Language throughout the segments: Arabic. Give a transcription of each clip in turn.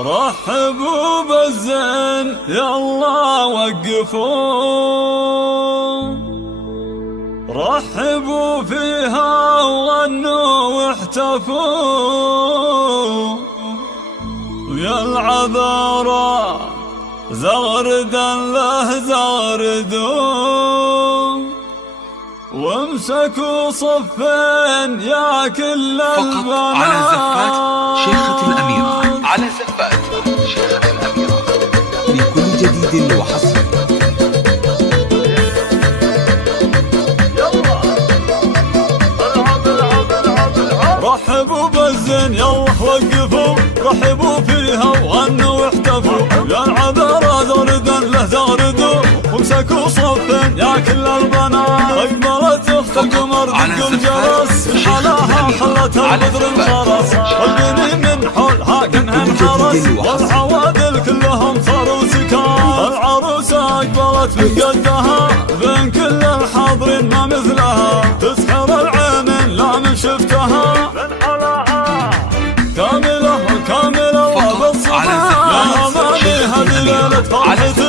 رحبوا بالزين يلا وقفوا، رحبوا فيها وغنوا واحتفوا، ويا العذارى زغردا له زغردوا، وامسكوا صفين يا كل البنات. فقط على زفات شيخة الأميرة، على زفات شيخة الأميرة لكل جديد وحصري. رحبوا بالزين يلا وقفوا، رحبوا فيها وغنوا واحتفوا، يا العذارى زغردا له زغردوا، وامسكوا صفين يا كل البنات. اقبلت اخت القمر دق الجرس، حلاها خلتها البدر انصرص، والبني من حولها كانها انحرس، والعوادل كلهم صاروا سكان. العروسه اقبلت بقدها بين كل الحاضرين ما مثلها، تسحر العينين لا من شفتها، من حلاها كامله كامله وبالصفات. يا اماني هذه ليله فرحتك،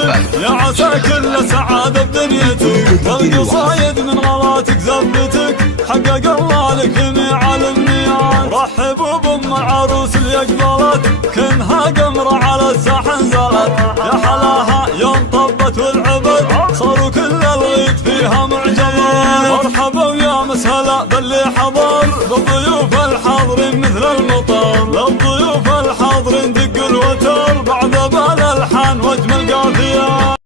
يا عسى كل سعاده بدنيتك، والقصايد من غلاتك زفتك، حقق الله لك جميع الامنيات. رحبوا بام العروس اللي اقبلت، كانها قمره على الساحه نزلت، يا حلاها يوم طبت والعبد، صاروا كل الغيط فيها معجبات. مرحبا ويا مسهلا باللي حضر، بالضيوف الحاضرين مثل المطر، للضيوف الحاضرين دق الوتر، بعد بالالحان واجمل قافيه.